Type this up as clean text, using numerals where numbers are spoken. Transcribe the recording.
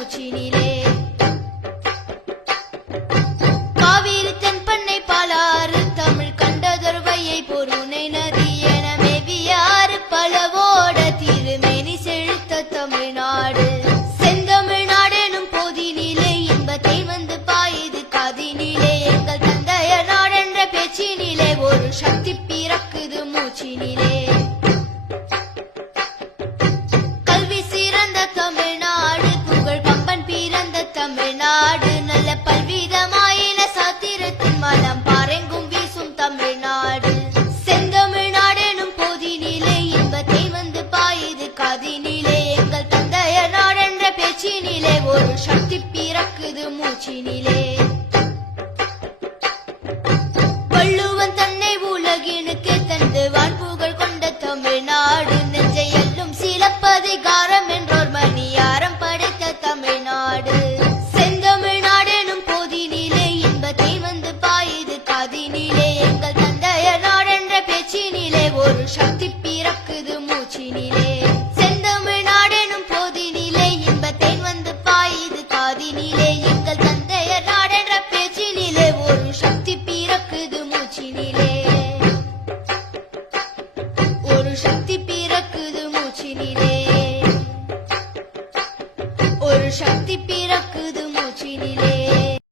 மூச்சினிலே. காவிரி தென்பண்ணை பாலாறு தமிழ் கண்டதொரு வையை பொருணை நதி என மேவியாறு பலவோட திருமேனி செழித்த தமிழ்நாடு. செந்தமிழ்நாடெனும் போதினிலே இன்பத்தை வந்து பாயுது காதினிலே. எங்கள் தந்தைய நாடென்ற பேச்சினிலே ஒரு சக்தி பிறக்குது மூச்சினிலே. கல்வி சிறந்த தமிழ்நாடு புகழ் கம்பன் பிறந்த தமிழ்நாடு. நல்ல பல்விதமாயின சாத்திரத்தின் மனம் பாரெங்கும் வீசும் தமிழ்நாடு. செந்தமிழ்நாடெனும் போதினிலே இன்பத்தை வந்து பாயுது காதினிலே. எங்கள் தந்தைய நாடென்ற பேச்சினிலே ஒரு சக்தி பிறக்குது மூச்சினிலே. வள்ளுவன் தன்னை உலகினுக்கு தந்து வான்புகழ் கொண்ட தமிழ்நாடு. நெஞ்சை எல்லும் சிலப்பதிகாரம் என்றோர் மணியாரம் படைத்த தமிழ்நாடு. செந்தமிழ்நாடெனும் போதினிலே இன்பத்தை வந்து பாயுது காதினிலே. எங்கள் தந்தைய நாடென்ற பேச்சினிலே ஒரு சக்தி பிறக்குது மூச்சினிலே. செந்தமிழ்நாடெனும் போதினிலே இன்பத்தை வந்து பாயுது காதினிலே. எங்கள் தந்தைய நாடென்ற பேச்சினிலே ஒரு சக்தி பிறக்குது மூச்சினிலே. ஒரு சக்தி பிறக்குது மூச்சினிலே. ஒரு சக்தி பிறக்குது மூச்சினிலே.